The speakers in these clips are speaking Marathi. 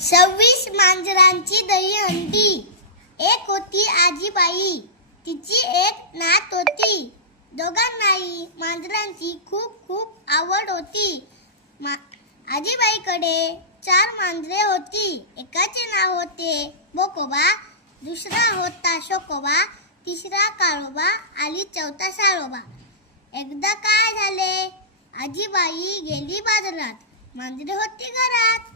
26 मांजरांची दहीहंडी। एक होती आजीबाई, तिची एक नात होती। दोघांनाही मांजरांची खूप खूप आवड होती। आजीबाईकडे 4 मांजरे होती। एकाचे नाव होते बोकोबा, दुसरा होता शोकोबा, तिसरा काळोबा आणि चौथा साळोबा। एकदा काय झाले, आजीबाई गेली बाजारात, मांजरे होती घरात।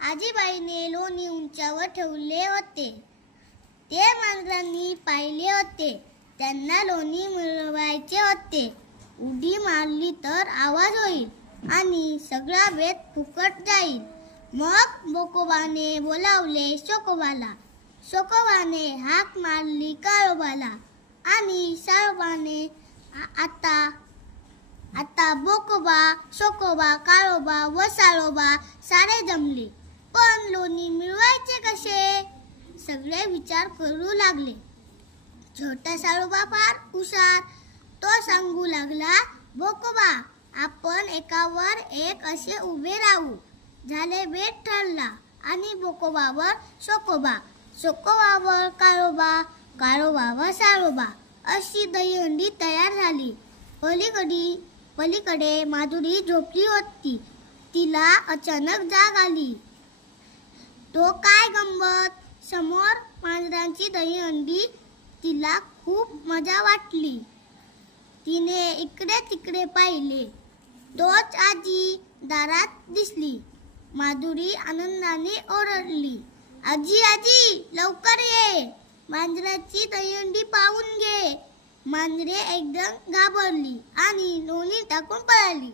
आजीबाईने लोणी उंचावर ठेवले होते। ते मांजरांनी पाहिले होते, त्यांना लोणी मिळवायचे होते। उडी मारली तर आवाज होईल आणि सगळा बेत फुकट जाईल। मग बोकोबाने बोलावले शोकोबाला, शोकोबाने हाक मारली काळोबाला आणि साळोबाने आता बोकोबा, शोकोबा, काळोबा व साळोबा सारे जमले। पण लोणी मिळवायचे कसे, सगळे विचार करू लागले। छोटा साळोबा फार हुशार, तो सांगू लागला, बोकोबा, आपण एकावर एक असे उभे राहू। झाले, बेत ठरला आणि बोकोबावर शोकोबा, शोकोबावर काळोबा, काळोबावर साळोबा अशी दहीहंडी तयार झाली। पलीकडे माधुरी झोपली होती। तिला अचानक जाग आली। तो काय गंमत, समोर मांजरांची दहीहंडी। तिला खूप मजा वाटली। तिने इकडे तिकडे पाहिले, तोच आजी दारात दिसली। माधुरी आनंदाने ओरडली, आजी आजी, लवकर ये, मांजराची दहीहंडी पाहून घे। मांजरे एकदम घाबरली आणि लोणी टाकून पळाली।